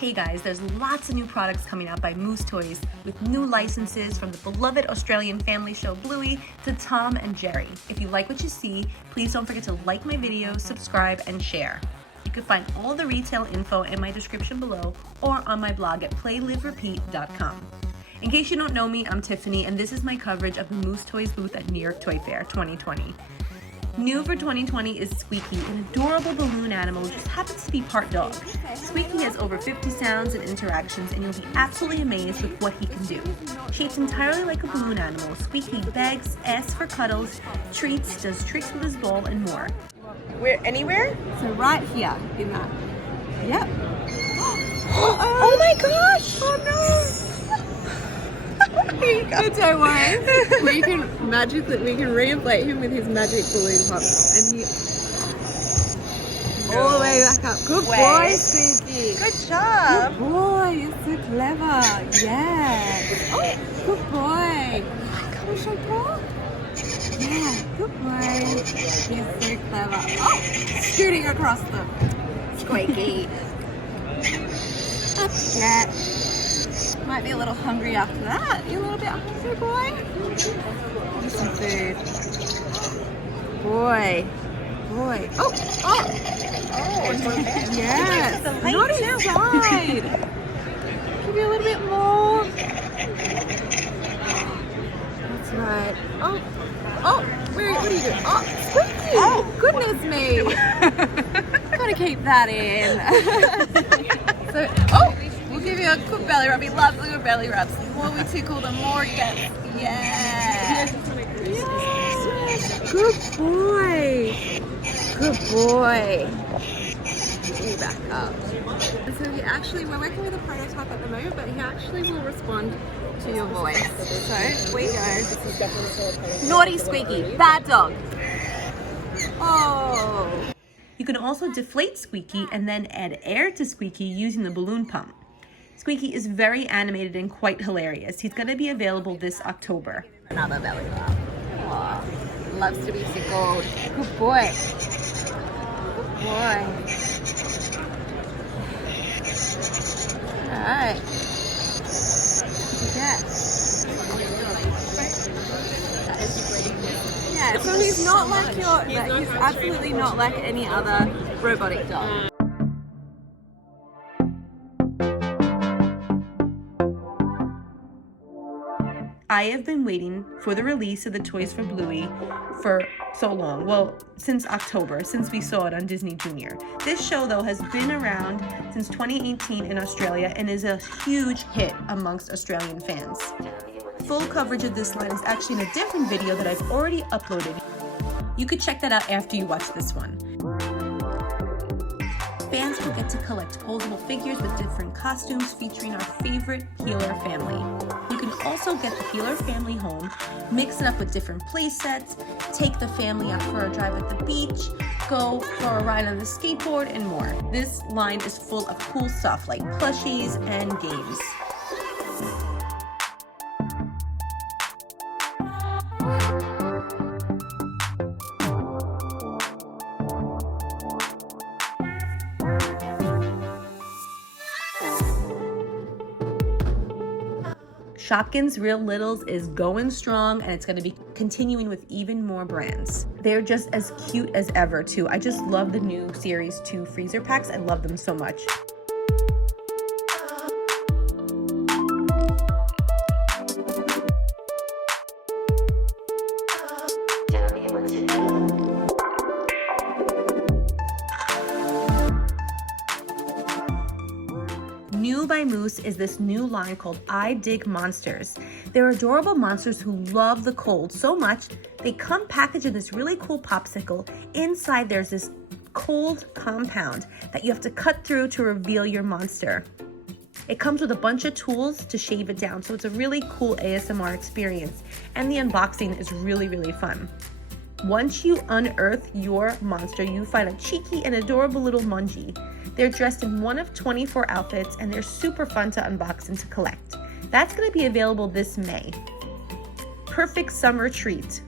Hey guys, there's lots of new products coming out by Moose Toys with new licenses from the beloved Australian family show Bluey to Tom and Jerry. If you like what you see, please don't forget to like my video, subscribe, and share. You can find all the retail info in my description below or on my blog at playliverepeat.com. In case you don't know me, I'm Tiffany, and this is my coverage of the Moose Toys booth at New York Toy Fair 2020. New for 2020 is Squeaky, an adorable balloon animal who just happens to be part dog. Squeaky has over 50 sounds and interactions, and you'll be absolutely amazed with what he can do. Shaped entirely like a balloon animal, Squeaky begs, asks for cuddles, treats, does tricks with his ball, and more. Where, anywhere? So right here in that. Yep. Oh my gosh! Oh no! But don't worry, we can reinflate him with his magic balloon pops, and he all the way back up. Good boy, Squeaky. Good job. Good boy. You're so clever. Yeah. Oh, good boy. Can we show Paul? Yeah. Good boy. He's so clever. Oh, scooting across them. Squeaky. Yeah. Might be a little hungry after that. You a little bit hungry, boy? Give me some food. Boy. Oh. Yes. Not inside. Give you a little bit more. That's right. Oh. What are you doing? Oh, Squeaky. Oh, goodness me. Gotta keep that in. We'll give you a good belly rub. He loves the good belly rubs. The more we tickle, the more he gets. Yeah. Good boy. Good boy. You back up. And so we're working with a prototype at the moment, but he actually will respond to your voice. So we go. Naughty Squeaky. Bad dog. Oh. You can also deflate Squeaky and then add air to Squeaky using the balloon pump. Squeaky is very animated and quite hilarious. He's going to be available this October. Another belly rub. Oh, loves to be tickled. Good boy. Good boy. Alright. Yeah, so he's not like he's absolutely not like any other robotic dog. I have been waiting for the release of the toys for Bluey for so long. Well, since October, since we saw it on Disney Junior. This show, though, has been around since 2018 in Australia and is a huge hit amongst Australian fans. Full coverage of this line is actually in a different video that I've already uploaded. You could check that out after you watch this one. Fans will get to collect posable figures with different costumes featuring our favorite Healer family. You can also get the Healer family home, mix it up with different play sets, take the family out for a drive at the beach, go for a ride on the skateboard, and more. This line is full of cool stuff like plushies and games. Shopkins Real Littles is going strong, and it's going to be continuing with even more brands. They're just as cute as ever, too. I just love the new Series 2 freezer packs. I love them so much. New by Moose is this new line called I Dig Monsters. They're adorable monsters who love the cold so much, they come packaged in this really cool popsicle. Inside there's this cold compound that you have to cut through to reveal your monster. It comes with a bunch of tools to shave it down, so it's a really cool ASMR experience, and the unboxing is really, really fun. Once you unearth your monster, you find a cheeky and adorable little mungie. They're dressed in one of 24 outfits, and they're super fun to unbox and to collect. That's going to be available this May. Perfect summer treat.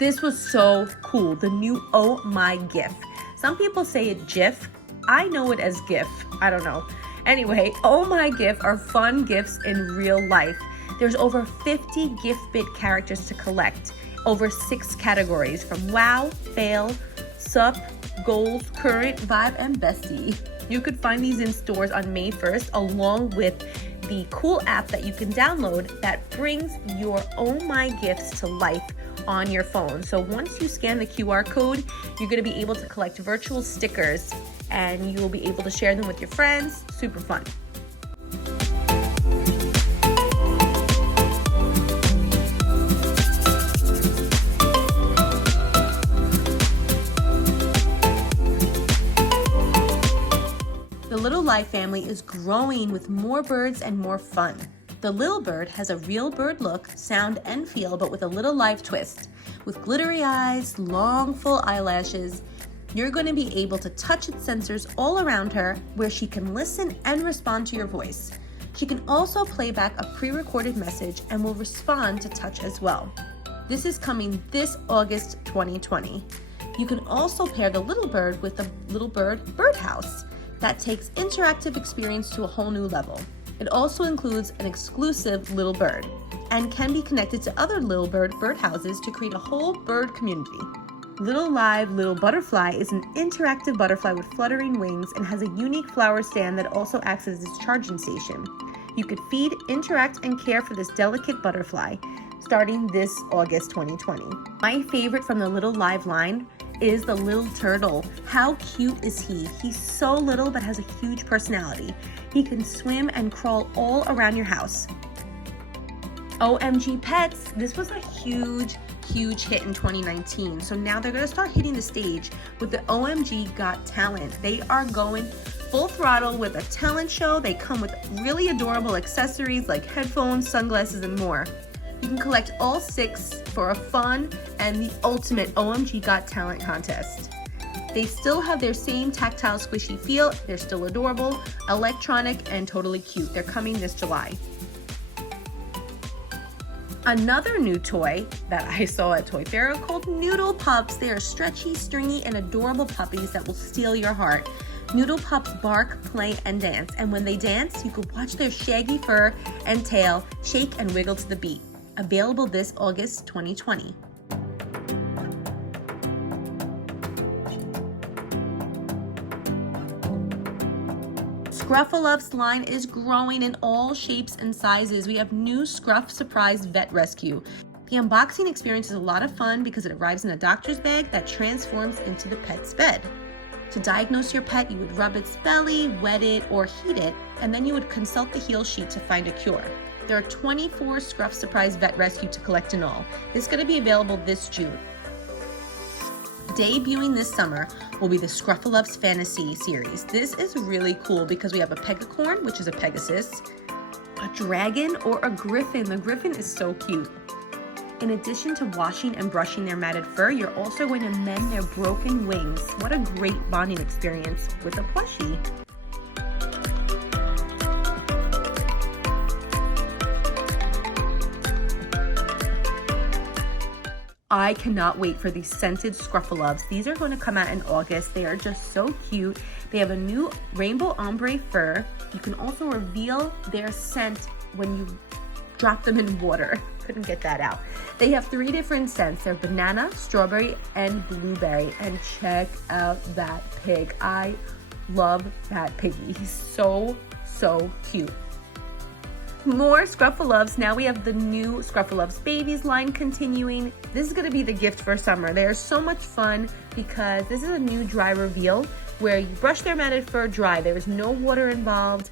This was so cool, the new Oh My GIF. Some people say it GIF. I know it as GIF. I don't know. Anyway, Oh My GIF are fun GIFs in real life. There's over 50 GIF bit characters to collect, over 6 categories from wow, fail, sup, goals, current, vibe, and bestie. You could find these in stores on May 1st, along with the cool app that you can download that brings your Oh My GIFs to life on your phone. So once you scan the QR code, you're going to be able to collect virtual stickers and you will be able to share them with your friends. Super fun. The Little Live family is growing with more birds and more fun. The little bird has a real bird look, sound, and feel, but with a Little Live twist. With glittery eyes, long full eyelashes, you're going to be able to touch its sensors all around her where she can listen and respond to your voice. She can also play back a pre-recorded message and will respond to touch as well. This is coming this August 2020. You can also pair the little bird with the Little Bird Birdhouse that takes interactive experience to a whole new level. It also includes an exclusive little bird and can be connected to other little bird birdhouses to create a whole bird community. Little Live Little Butterfly is an interactive butterfly with fluttering wings and has a unique flower stand that also acts as its charging station. You could feed, interact, and care for this delicate butterfly starting this August 2020. My favorite from the Little Live line is the little turtle. How cute is he? He's so little but has a huge personality. He can swim and crawl all around your house. OMG Pets, this was a huge hit in 2019. So now they're gonna start hitting the stage with the OMG Got Talent. They are going full throttle with a talent show. They come with really adorable accessories like headphones, sunglasses, and more. You can collect all 6 for a fun and the ultimate OMG Got Talent contest. They still have their same tactile squishy feel. They're still adorable, electronic, and totally cute. They're coming this July. Another new toy that I saw at Toy Fair are called Noodle Pups. They are stretchy, stringy, and adorable puppies that will steal your heart. Noodle Pups bark, play, and dance. And when they dance, you can watch their shaggy fur and tail shake and wiggle to the beat. Available this August 2020. Scruff-a-Luvs line is growing in all shapes and sizes. We have new Scruff Surprise Vet Rescue. The unboxing experience is a lot of fun because it arrives in a doctor's bag that transforms into the pet's bed. To diagnose your pet, you would rub its belly, wet it, or heat it, and then you would consult the heel sheet to find a cure. There are 24 Scruff Surprise Vet Rescue to collect in all. This is going to be available this June. Debuting this summer will be the Scruff-a-Luvs Fantasy series. This is really cool because we have a pegacorn, which is a Pegasus, a dragon, or a griffin. The griffin is so cute. In addition to washing and brushing their matted fur, you're also going to mend their broken wings. What a great bonding experience with a plushie. I cannot wait for these scented Scruff-a-Luvs. These are going to come out in August. They are just so cute. They have a new rainbow ombre fur. You can also reveal their scent when you drop them in water. Couldn't get that out. They have 3 different scents. They're banana, strawberry, and blueberry. And check out that pig. I love that piggy. He's so cute. More Scruff-a-Luvs. Now we have the new Scruff-a-Luvs Babies line continuing. This is going to be the gift for summer. They are so much fun because this is a new dry reveal where you brush their matted fur dry. There is no water involved.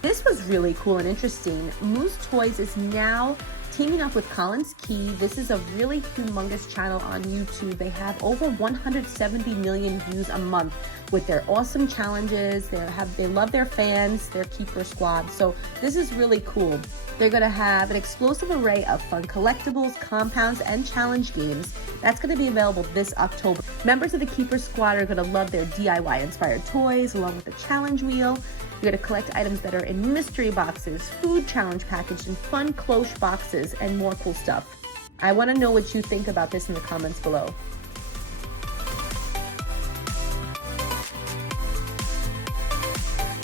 This was really cool and interesting. Moose Toys is now teaming up with Collins Key. This is a really humongous channel on YouTube. They have over 170 million views a month with their awesome challenges. They love their fans, their keeper squad. So this is really cool. They're gonna have an explosive array of fun collectibles, compounds, and challenge games. That's gonna be available this October. Members of the keeper squad are gonna love their DIY inspired toys along with the challenge wheel. You're gonna collect items that are in mystery boxes, food challenge packaged in fun cloche boxes, and more cool stuff. I wanna know what you think about this in the comments below.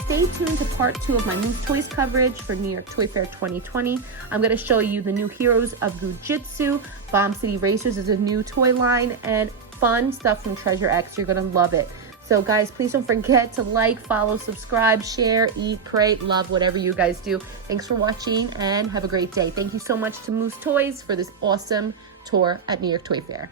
Stay tuned to part 2 of my Moose Toys coverage for New York Toy Fair 2020. I'm going to show you the new Heroes of Goo-Jitsu, Bomb City Racers is a new toy line, and fun stuff from Treasure X. You're going to love it. So guys, please don't forget to like, follow, subscribe, share, eat, create, love, whatever you guys do. Thanks for watching and have a great day. Thank you so much to Moose Toys for this awesome tour at New York Toy Fair.